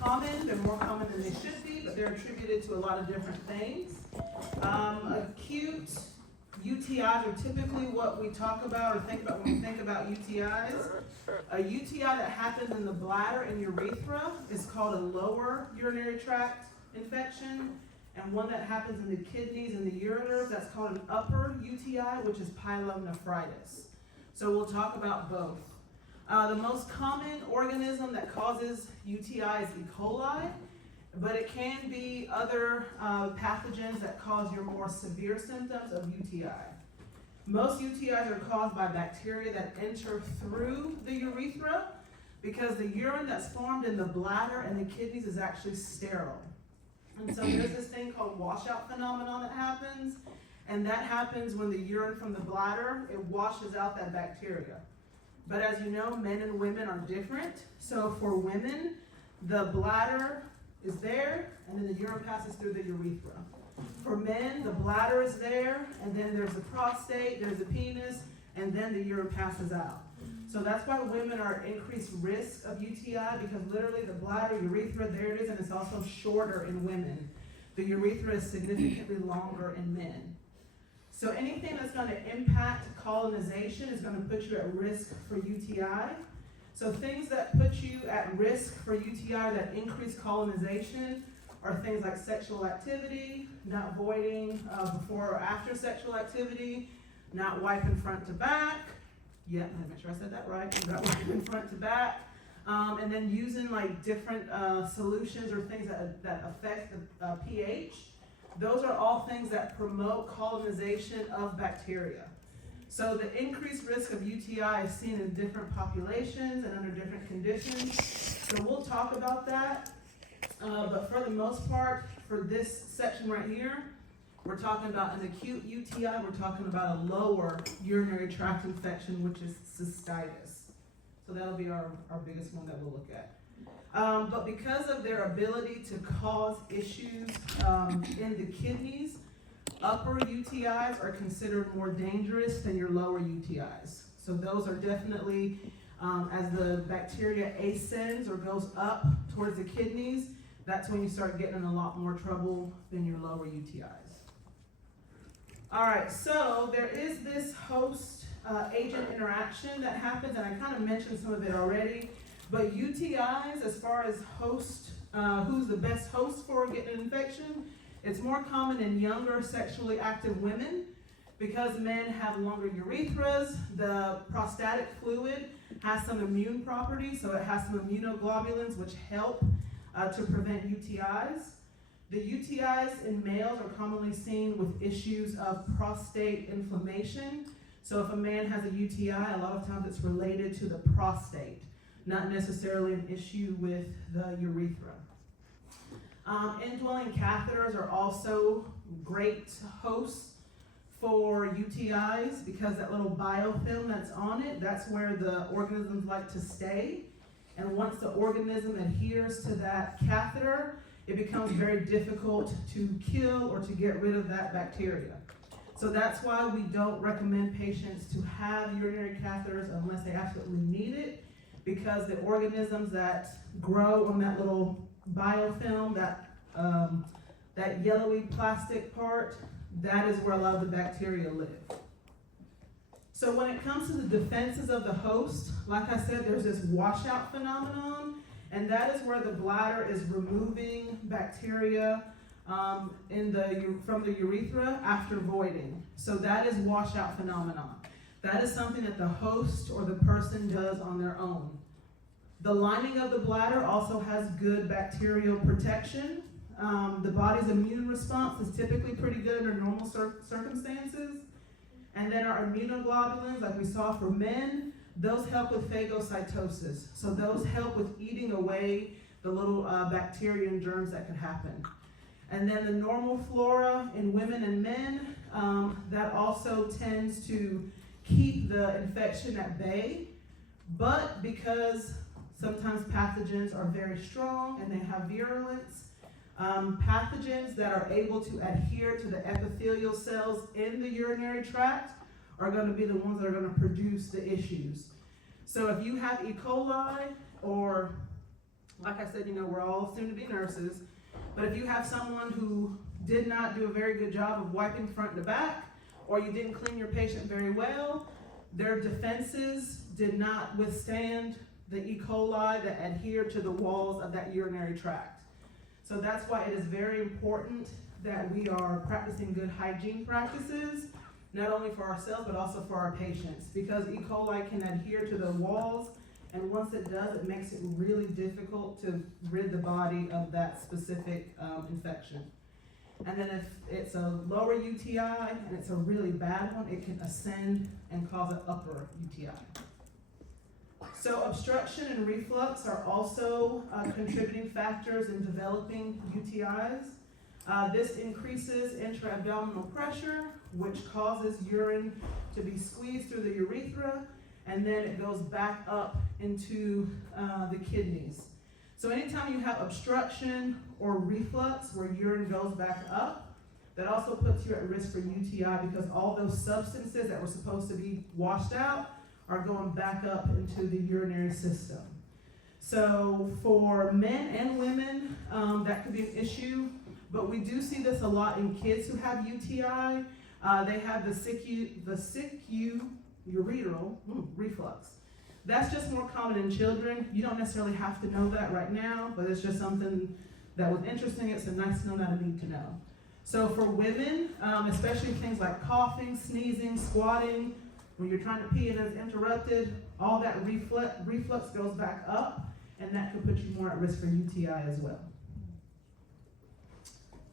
common. They're more common than they should be, but they're attributed to a lot of different things. Acute UTIs are typically what we talk about or think about when we think about UTIs. A UTI that happens in the bladder and urethra is called a lower urinary tract infection, and one that happens in the kidneys and the ureters, that's called an upper UTI, which is pyelonephritis. So we'll talk about both. The most common organism that causes UTI is E. coli, but it can be other pathogens that cause your more severe symptoms of UTI. Most UTIs are caused by bacteria that enter through the urethra because the urine that's formed in the bladder and the kidneys is actually sterile. And so there's this thing called washout phenomenon that happens, and that happens when the urine from the bladder, it washes out that bacteria. But as you know, men and women are different. So for women, the bladder is there, and then the urine passes through the urethra. For men, the bladder is there, and then there's the prostate, there's the penis, and then the urine passes out. So that's why women are at increased risk of UTI, because literally the bladder, urethra, there it is, and it's also shorter in women. The urethra is significantly longer in men. So anything that's going to impact colonization is going to put you at risk for UTI. So things that put you at risk for UTI that increase colonization are things like sexual activity, not voiding before or after sexual activity, not wiping front to back. Yeah, let me make sure I said that right. Not wiping front to back. And then using like different solutions or things that affect the pH. Those are all things that promote colonization of bacteria. So the increased risk of UTI is seen in different populations and under different conditions. So we'll talk about that. But for the most part, for this section right here, we're talking about an acute UTI. We're talking about a lower urinary tract infection, which is cystitis. So that'll be our biggest one that we'll look at. But because of their ability to cause issues in the kidneys, upper UTIs are considered more dangerous than your lower UTIs. So those are definitely, as the bacteria ascends or goes up towards the kidneys, that's when you start getting in a lot more trouble than your lower UTIs. All right, so there is this host agent interaction that happens, and I kind of mentioned some of it already. But UTIs, as far as host, who's the best host for getting an infection, it's more common in younger sexually active women because men have longer urethras. The prostatic fluid has some immune properties, so it has some immunoglobulins which help to prevent UTIs. The UTIs in males are commonly seen with issues of prostate inflammation. So if a man has a UTI, a lot of times it's related to the prostate, not necessarily an issue with the urethra. Indwelling catheters are also great hosts for UTIs because that little biofilm that's on it, that's where the organisms like to stay. And once the organism adheres to that catheter, it becomes very difficult to kill or to get rid of that bacteria. So that's why we don't recommend patients to have urinary catheters unless they absolutely need it, because the organisms that grow on that little biofilm, that yellowy plastic part, that is where a lot of the bacteria live. So when it comes to the defenses of the host, like I said, there's this washout phenomenon, and that is where the bladder is removing bacteria from the urethra after voiding. So that is washout phenomenon. That is something that the host or the person does on their own. The lining of the bladder also has good bacterial protection. The body's immune response is typically pretty good under normal circumstances. And then our immunoglobulins, like we saw for men, those help with phagocytosis. So those help with eating away the little bacteria and germs that could happen. And then the normal flora in women and men, that also tends to keep the infection at bay. But because sometimes pathogens are very strong and they have virulence, pathogens that are able to adhere to the epithelial cells in the urinary tract are going to be the ones that are going to produce the issues. So if you have E. coli or Like I said, we're all soon to be nurses, but if you have someone who did not do a very good job of wiping front to back, or you didn't clean your patient very well, their defenses did not withstand the E. coli that adhered to the walls of that urinary tract. So that's why it is very important that we are practicing good hygiene practices, not only for ourselves, but also for our patients, because E. coli can adhere to the walls, and once it does, it makes it really difficult to rid the body of that specific infection. And then if it's a lower UTI and it's a really bad one, it can ascend and cause an upper UTI. So obstruction and reflux are also contributing factors in developing UTIs. This increases intra-abdominal pressure, which causes urine to be squeezed through the urethra, and then it goes back up into the kidneys. So anytime you have obstruction or reflux where urine goes back up, that also puts you at risk for UTI, because all those substances that were supposed to be washed out are going back up into the urinary system. So for men and women, that could be an issue, but we do see this a lot in kids who have UTI. They have vesicular ureteral reflux. That's just more common in children. You don't necessarily have to know that right now, but it's just something that was interesting. It's a nice to know, not a need to know. So for women, especially things like coughing, sneezing, squatting, when you're trying to pee and it's interrupted, all that reflux goes back up, and that can put you more at risk for UTI as well.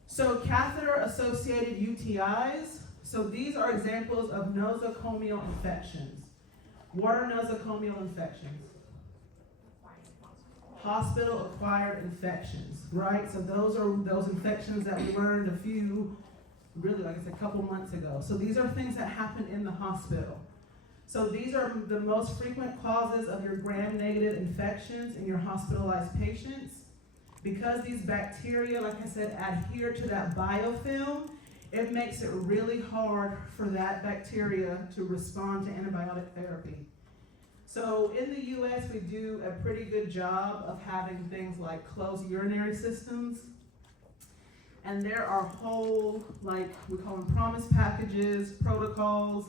So catheter-associated UTIs. So these are examples of nosocomial infections. What are nosocomial infections? Hospital-acquired infections, right? So those are those infections that we learned a couple months ago. So these are things that happen in the hospital. So these are the most frequent causes of your gram-negative infections in your hospitalized patients. Because these bacteria, like I said, adhere to that biofilm, it makes it really hard for that bacteria to respond to antibiotic therapy. So in the US, we do a pretty good job of having things like closed urinary systems. And there are whole, we call them promise packages, protocols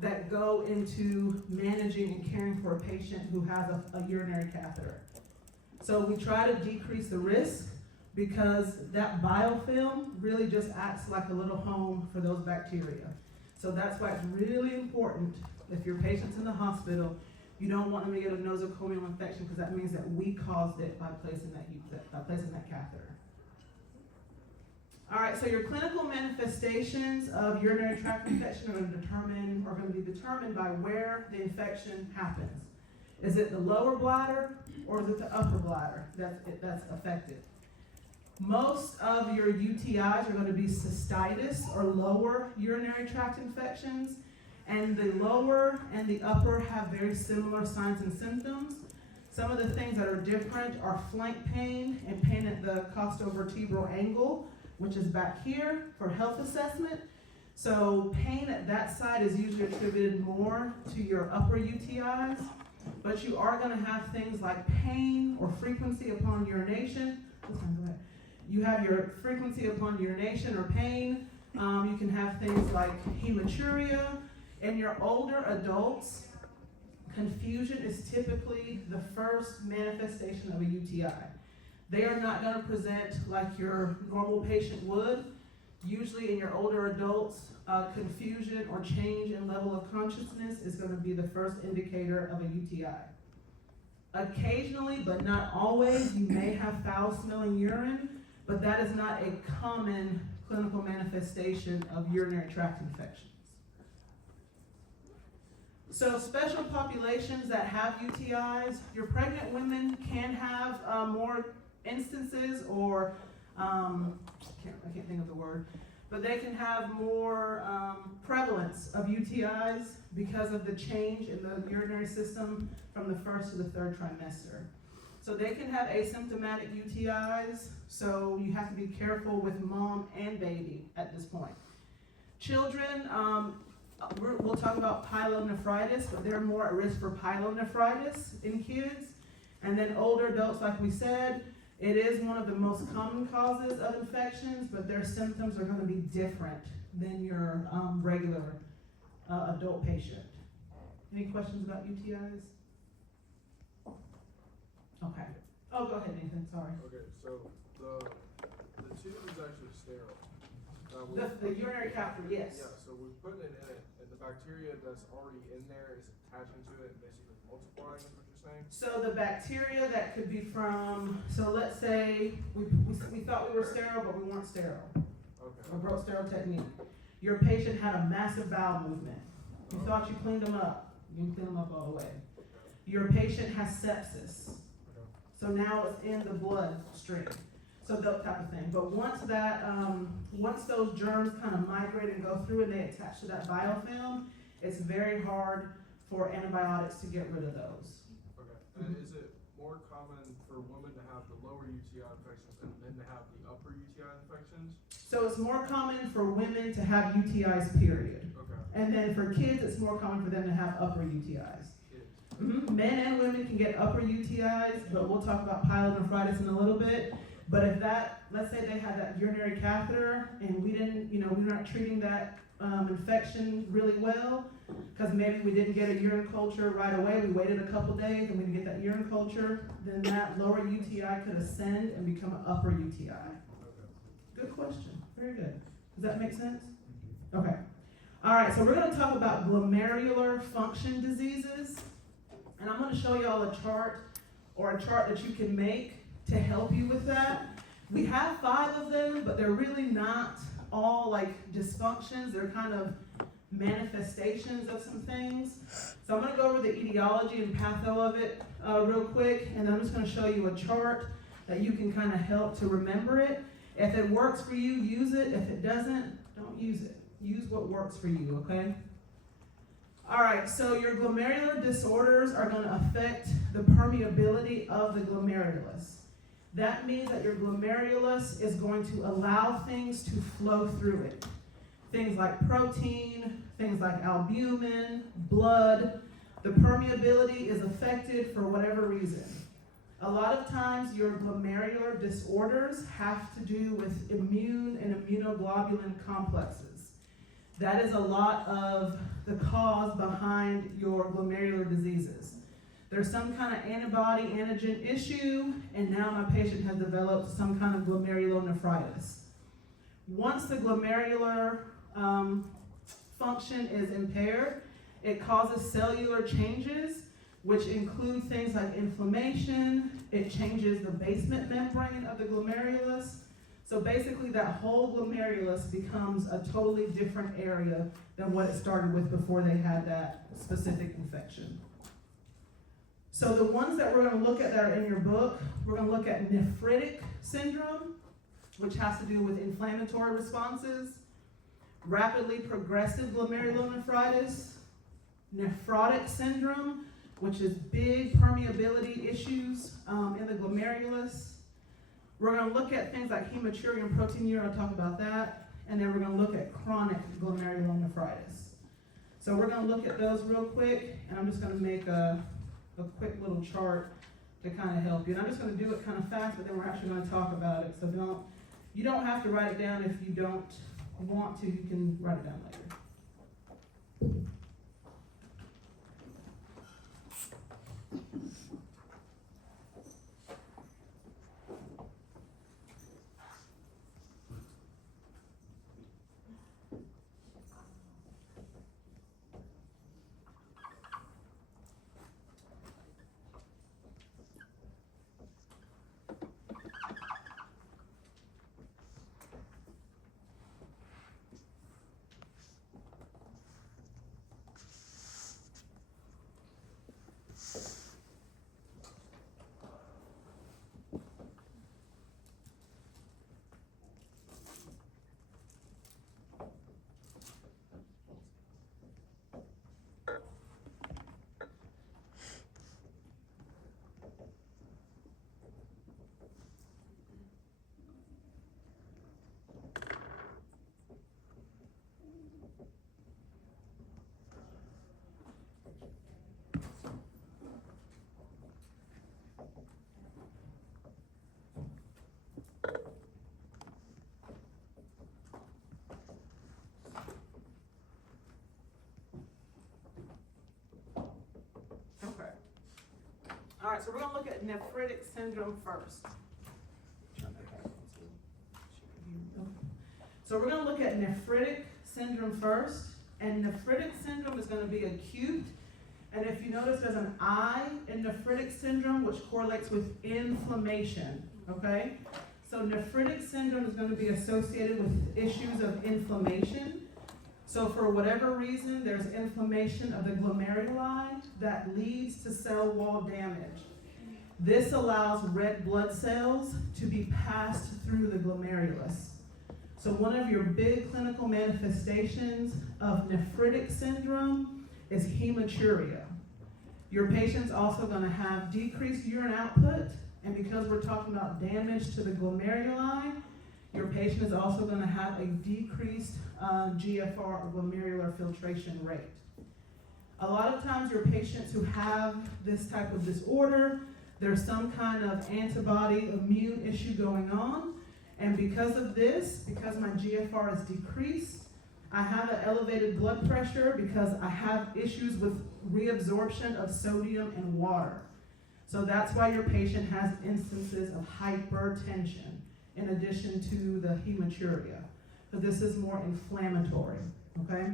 that go into managing and caring for a patient who has a urinary catheter. So we try to decrease the risk, because that biofilm really just acts like a little home for those bacteria. So that's why it's really important, if your patient's in the hospital, you don't want them to get a nosocomial infection, because that means that we caused it by placing that catheter. All right, so your clinical manifestations of urinary tract infection are going to be determined by where the infection happens. Is it the lower bladder or is it the upper bladder that's affected? Most of your UTIs are going to be cystitis or lower urinary tract infections, and the lower and the upper have very similar signs and symptoms. Some of the things that are different are flank pain and pain at the costovertebral angle, which is back here for health assessment. So pain at that side is usually attributed more to your upper UTIs, but you are going to have things like pain or frequency upon urination. You have your frequency upon urination or pain. You can have things like hematuria. In your older adults, confusion is typically the first manifestation of a UTI. They are not going to present like your normal patient would. Usually in your older adults, confusion or change in level of consciousness is going to be the first indicator of a UTI. Occasionally, but not always, you may have foul-smelling urine, but that is not a common clinical manifestation of urinary tract infections. So special populations that have UTIs, your pregnant women can have more instances, or I can't think of the word, but they can have more prevalence of UTIs because of the change in the urinary system from the first to the third trimester. So they can have asymptomatic UTIs, so you have to be careful with mom and baby at this point. Children, we'll talk about pyelonephritis, but they're more at risk for pyelonephritis in kids. And then older adults, like we said, it is one of the most common causes of infections, but their symptoms are gonna be different than your regular adult patient. Any questions about UTIs? Okay. Oh, go ahead, Nathan, sorry. Okay, so the tube is actually sterile. The urinary catheter, yes. Yeah, so we're putting it in it, and the bacteria that's already in there is attaching to it and basically multiplying, is what you're saying? So the bacteria that could be from, so let's say we thought we were sterile, but we weren't sterile. Okay. A gross sterile technique. Your patient had a massive bowel movement. You thought you cleaned them up. You didn't clean them up all the way. Your patient has sepsis. Okay. So now it's in the bloodstream. So that type of thing. But once that, once those germs kind of migrate and go through and they attach to that biofilm, it's very hard for antibiotics to get rid of those. Okay. And is it more common for women to have the lower UTI infections than men to have the upper UTI infections? So it's more common for women to have UTIs, period. Okay. And then for kids, it's more common for them to have upper UTIs. Kids. Men and women can get upper UTIs, but we'll talk about pyelonephritis in a little bit. But if that, let's say they had that urinary catheter and we didn't, we're not treating that infection really well, because maybe we didn't get a urine culture right away, we waited a couple days and we didn't get that urine culture, then that lower UTI could ascend and become an upper UTI. Okay. Good question, very good. Does that make sense? Okay. All right, so we're gonna talk about glomerular function diseases. And I'm gonna show y'all a chart that you can make to help you with that. We have 5 of them, but they're really not all like dysfunctions. They're kind of manifestations of some things. So I'm gonna go over the etiology and patho of it real quick, and I'm just gonna show you a chart that you can kind of help to remember it. If it works for you, use it. If it doesn't, don't use it. Use what works for you, okay? All right, so your glomerular disorders are going to affect the permeability of the glomerulus. That means that your glomerulus is going to allow things to flow through it. Things like protein, things like albumin, blood. The permeability is affected for whatever reason. A lot of times your glomerular disorders have to do with immune and immunoglobulin complexes. That is a lot of the cause behind your glomerular diseases. There's some kind of antibody antigen issue, and now my patient has developed some kind of glomerulonephritis. Once the glomerular function is impaired, it causes cellular changes, which include things like inflammation. It changes the basement membrane of the glomerulus. So basically that whole glomerulus becomes a totally different area than what it started with before they had that specific infection. So the ones that we're going to look at that are in your book, we're going to look at nephritic syndrome, which has to do with inflammatory responses, rapidly progressive glomerulonephritis, nephrotic syndrome, which is big permeability issues in the glomerulus. We're going to look at things like hematuria and proteinuria, I'll talk about that, and then we're going to look at chronic glomerulonephritis. So we're going to look at those real quick, and I'm just going to make a quick little chart to kind of help you. And I'm just going to do it kind of fast, but then we're actually going to talk about it. So you don't have to write it down if you don't want to. You can write it down later. right, so we're gonna look at nephritic syndrome first. So we're gonna look at nephritic syndrome first, and nephritic syndrome is gonna be acute. And if you notice, there's an I in nephritic syndrome, which correlates with inflammation, okay? So nephritic syndrome is gonna be associated with issues of inflammation. So for whatever reason, there's inflammation of the glomeruli that leads to cell wall damage. This allows red blood cells to be passed through the glomerulus. So one of your big clinical manifestations of nephritic syndrome is hematuria. Your patient's also gonna have decreased urine output, and because we're talking about damage to the glomeruli, your patient is also gonna have a decreased GFR, or glomerular filtration rate. A lot of times your patients who have this type of disorder, there's some kind of antibody immune issue going on, and because of this, because my GFR is decreased, I have an elevated blood pressure because I have issues with reabsorption of sodium and water. So that's why your patient has instances of hypertension in addition to the hematuria, because this is more inflammatory, okay?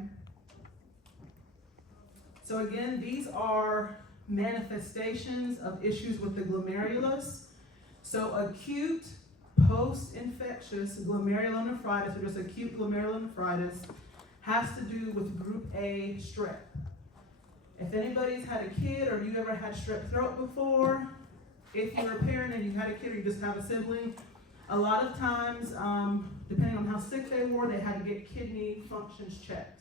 So again, these are manifestations of issues with the glomerulus. So acute post-infectious glomerulonephritis, or just acute glomerulonephritis, has to do with group A strep. If anybody's had a kid or you ever had strep throat before, if you're a parent and you had a kid or you just have a sibling, a lot of times, depending on how sick they were, they had to get kidney functions checked.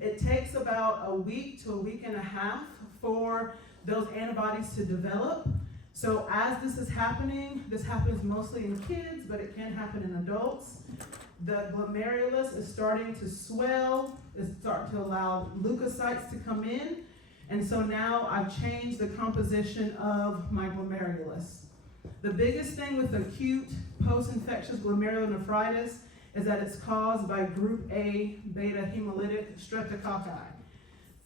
It takes about a week to a week and a half for those antibodies to develop. So as this is happening, this happens mostly in kids, but it can happen in adults. The glomerulus is starting to swell, it's starting to allow leukocytes to come in, and so now I've changed the composition of my glomerulus. The biggest thing with acute post-infectious glomerulonephritis is that it's caused by group A beta hemolytic streptococci.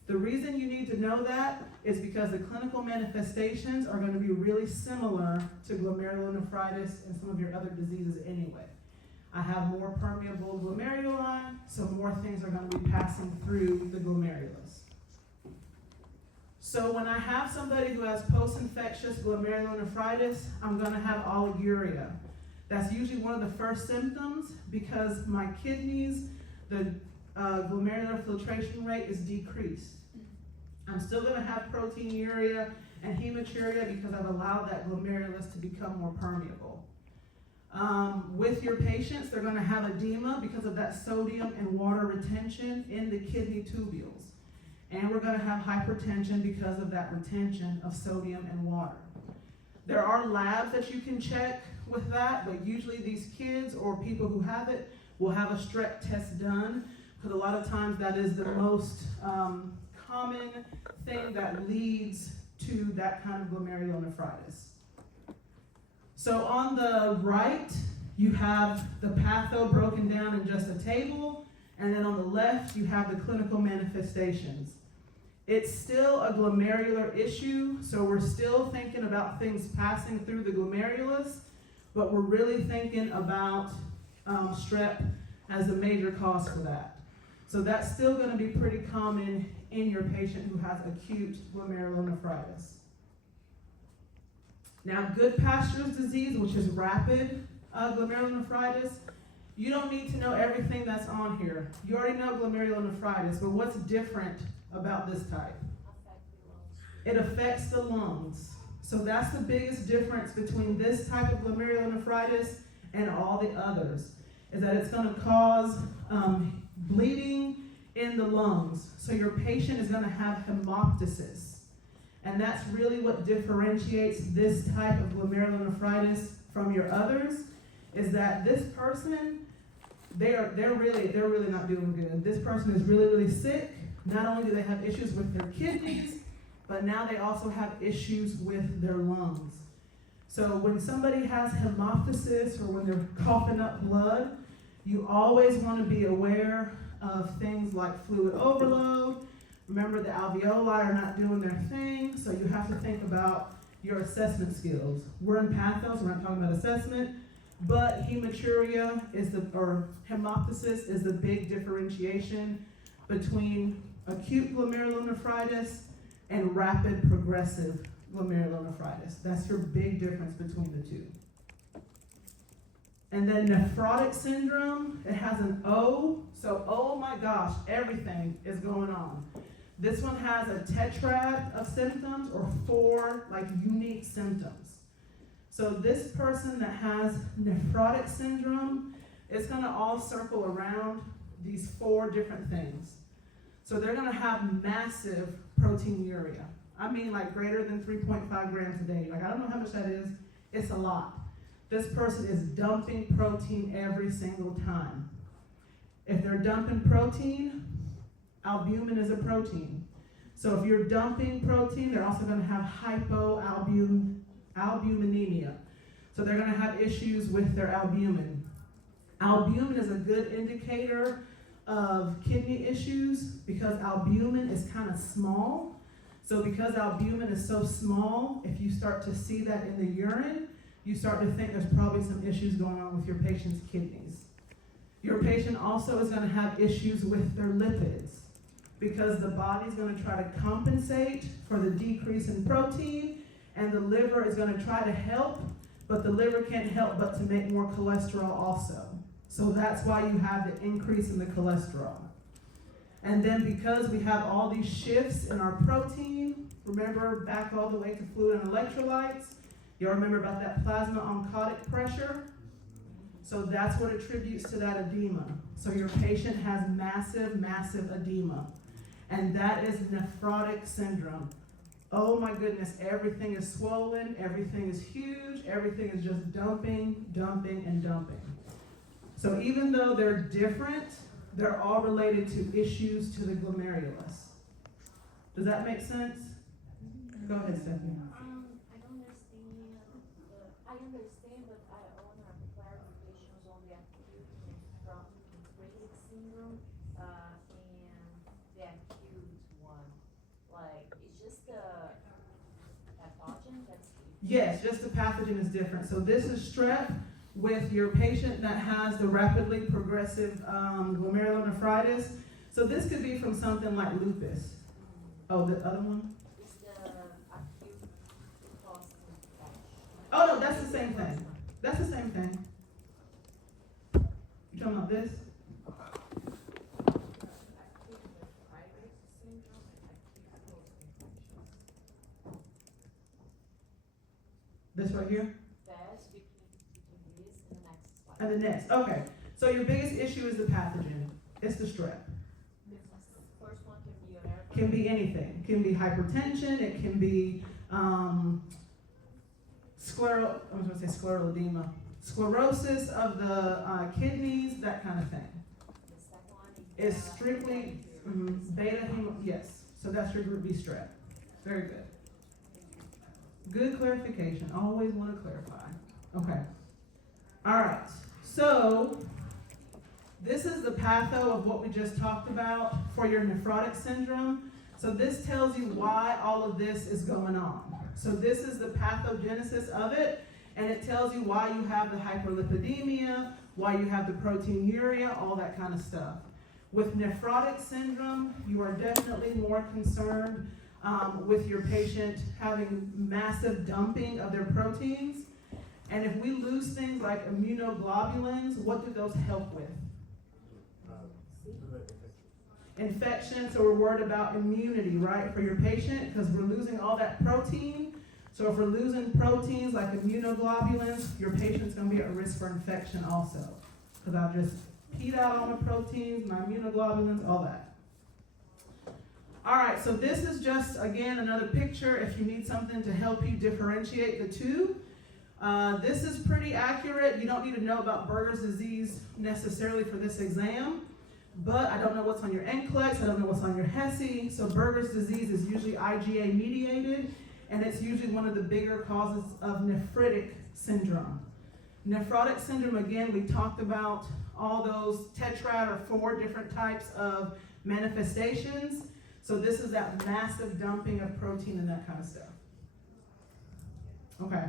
The reason you need to know that is because the clinical manifestations are going to be really similar to glomerulonephritis and some of your other diseases anyway. I have more permeable glomeruli, so more things are going to be passing through the glomerulus. So when I have somebody who has post-infectious glomerulonephritis, I'm going to have oliguria. That's usually one of the first symptoms because my kidneys, the glomerular filtration rate is decreased. I'm still going to have proteinuria and hematuria because I've allowed that glomerulus to become more permeable. With your patients, they're going to have edema because of that sodium and water retention in the kidney tubules. And we're going to have hypertension because of that retention of sodium and water. There are labs that you can check with that, but usually these kids or people who have it will have a strep test done, because a lot of times that is the most common thing that leads to that kind of glomerulonephritis. So on the right, you have the patho broken down in just a table, and then on the left, you have the clinical manifestations. It's still a glomerular issue, so we're still thinking about things passing through the glomerulus, but we're really thinking about strep as a major cause for that. So that's still going to be pretty common in your patient who has acute glomerulonephritis. Now, Goodpasture's disease, which is rapid glomerulonephritis, you don't need to know everything that's on here. You already know glomerulonephritis, but what's different about this type? It affects the lungs. So that's the biggest difference between this type of glomerulonephritis and all the others, is that it's going to cause bleeding in the lungs. So your patient is going to have hemoptysis. And that's really what differentiates this type of glomerulonephritis from your others, is that this person, they're really not doing good. This person is really, really sick. Not only do they have issues with their kidneys, but now they also have issues with their lungs. So when somebody has hemoptysis or when they're coughing up blood, you always want to be aware of things like fluid overload. Remember, the alveoli are not doing their thing, so you have to think about your assessment skills. We're in patho, so we're not talking about assessment, but hematuria or hemoptysis is the big differentiation between acute glomerulonephritis and rapid progressive glomerulonephritis. That's your big difference between the two. And then nephrotic syndrome, it has an O, so oh my gosh, everything is going on. This one has a tetrad of symptoms, or 4 unique symptoms. So this person that has nephrotic syndrome, it's gonna all circle around these 4 different things. So they're gonna have massive proteinuria. I mean greater than 3.5 grams a day. I don't know how much that is, it's a lot. This person is dumping protein every single time. If they're dumping protein, albumin is a protein. So if you're dumping protein, they're also gonna have hypoalbuminemia. So they're gonna have issues with their albumin. Albumin is a good indicator of kidney issues because albumin is kind of small. So because albumin is so small, if you start to see that in the urine, you start to think there's probably some issues going on with your patient's kidneys. Your patient also is going to have issues with their lipids because the body's going to try to compensate for the decrease in protein, and the liver is going to try to help, but the liver can't help but to make more cholesterol also. So that's why you have the increase in the cholesterol. And then because we have all these shifts in our protein, remember back all the way to fluid and electrolytes, y'all remember about that plasma oncotic pressure? So that's what attributes to that edema. So your patient has massive, massive edema. And that is nephrotic syndrome. Oh my goodness, everything is swollen, everything is huge, everything is just dumping, dumping, and dumping. So even though they're different, they're all related to issues to the glomerulus. Does that make sense? Go ahead, Stephanie. I don't understand. I understand, but I want clarifications on the acute nephrotic syndrome and the acute one. It's just the pathogen that's. Yes, just the pathogen is different. So this is strep with your patient that has the rapidly progressive glomerulonephritis. So this could be from something like lupus. Oh, the other one? It's the acute post-infection. Oh no, that's the same thing. That's the same thing. You talking about this? Acute nephritis syndrome and acute post-infection. This right here? That's between this and the next slide. And the next. Okay. So your biggest issue is the pathogen. It's the strep. The first one can be an Can be anything. It can be hypertension. It can be scleroderma, sclerosis of the kidneys, that kind of thing. The second one Is strictly beta yes. So that's your group B strep. Very good. Good clarification. Always want to clarify. Okay. All right. So this is the patho of what we just talked about for your nephrotic syndrome. So this tells you why all of this is going on. So this is the pathogenesis of it, and it tells you why you have the hyperlipidemia, why you have the proteinuria, all that kind of stuff. With nephrotic syndrome, you are definitely more concerned with your patient having massive dumping of their proteins. And if we lose things like immunoglobulins, what do those help with? Infection, so we're worried about immunity, right, for your patient, because we're losing all that protein. So if we're losing proteins like immunoglobulins, your patient's going to be at risk for infection also. Because I've just peed out all my proteins, my immunoglobulins, all that. All right, so this is just, again, another picture if you need something to help you differentiate the two. This is pretty accurate. You don't need to know about Buerger's disease necessarily for this exam, but I don't know what's on your NCLEX, I don't know what's on your HESI. So Buerger's disease is usually IgA mediated, and it's usually one of the bigger causes of nephritic syndrome. Nephrotic syndrome, again, we talked about all those tetrad or 4 different types of manifestations. So this is that massive dumping of protein and that kind of stuff. Okay.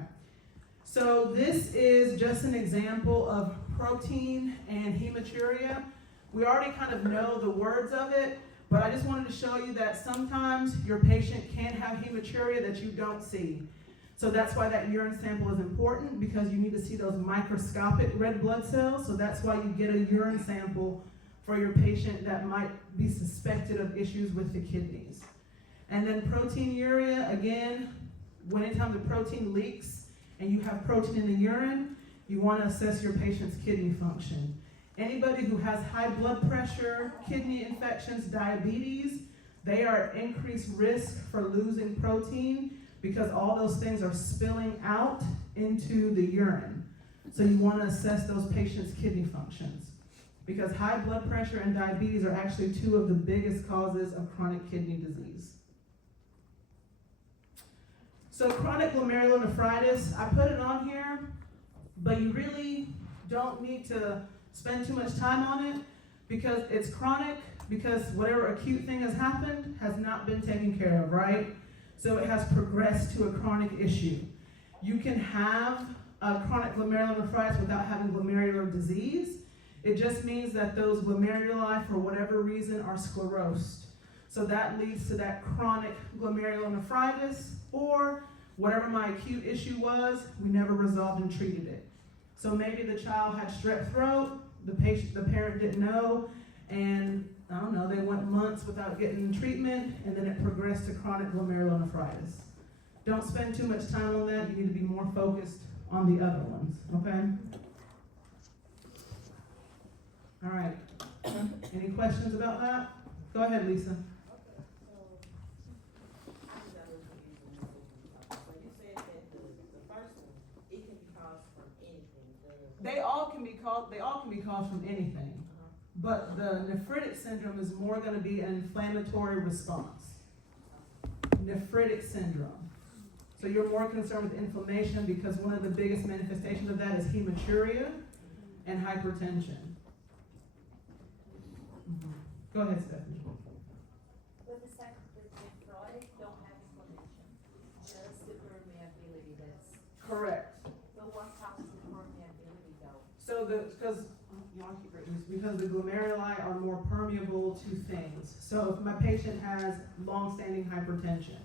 So this is just an example of protein and hematuria. We already kind of know the words of it, but I just wanted to show you that sometimes your patient can have hematuria that you don't see. So that's why that urine sample is important, because you need to see those microscopic red blood cells. So that's why you get a urine sample for your patient that might be suspected of issues with the kidneys. And then proteinuria, again, anytime the protein leaks and you have protein in the urine, you want to assess your patient's kidney function. Anybody who has high blood pressure, kidney infections, diabetes, they are at increased risk for losing protein because all those things are spilling out into the urine. So you want to assess those patients' kidney functions, because high blood pressure and diabetes are actually two of the biggest causes of chronic kidney disease. So chronic glomerulonephritis, I put it on here, but you really don't need to spend too much time on it, because it's chronic, because whatever acute thing has happened has not been taken care of, right? So it has progressed to a chronic issue. You can have a chronic glomerulonephritis without having glomerular disease. It just means that those glomeruli, for whatever reason, are sclerosed. So that leads to that chronic glomerulonephritis, or whatever my acute issue was, we never resolved and treated it. So maybe the child had strep throat, the parent didn't know, and I don't know, they went months without getting treatment, and then it progressed to chronic glomerulonephritis. Don't spend too much time on that. You need to be more focused on the other ones, okay? All right. Any questions about that? Go ahead, Lisa. Okay, so I was a little confused when you said this. So you said that the first one, it can be caused from anything. They all can be caused from anything. But the nephritic syndrome is more going to be an inflammatory response. Nephritic syndrome. So you're more concerned with inflammation, because one of the biggest manifestations of that is hematuria and hypertension. Go ahead, Stephanie. But the nephrotic don't have inflammation, just the permeability that's, Correct. but what causes the permeability though? So because the glomeruli are more permeable to things. So if my patient has long-standing hypertension,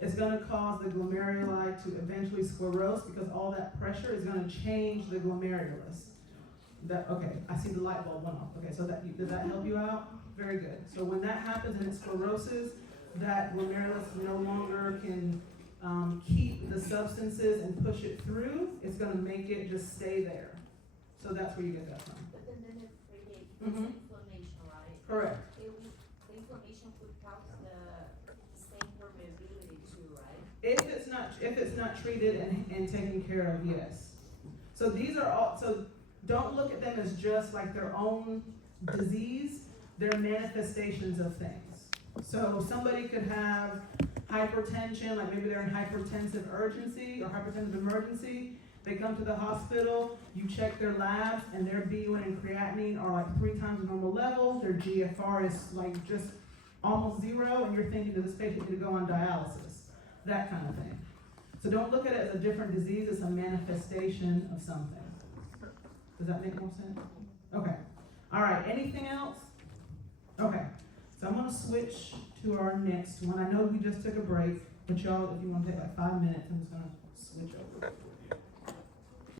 it's going to cause the glomeruli to eventually sclerose, because all that pressure is going to change the glomerulus. Okay, I see the light bulb went off. Okay, so does that help you out? Very good. So when that happens and it scleroses, that glomerulus no longer can keep the substances and push it through. It's going to make it just stay there. So that's where you get that from. But then the nephritic is Mhm. inflammation, right? Correct. The inflammation could cause the same permeability too, right? If it's not treated and taken care of, yes. So these are all, so don't look at them as just like their own disease. They're manifestations of things. So somebody could have hypertension, like maybe they're in hypertensive urgency or hypertensive emergency. They come to the hospital, you check their labs, and their BUN and creatinine are like 3 times the normal level. Their GFR is like just almost 0, and you're thinking, does this patient need to go on dialysis? That kind of thing. So don't look at it as a different disease, it's a manifestation of something. Does that make more sense? Okay. All right, anything else? Okay, so I'm gonna switch to our next one. I know we just took a break, but y'all, if you wanna take like 5 minutes, I'm just gonna switch over.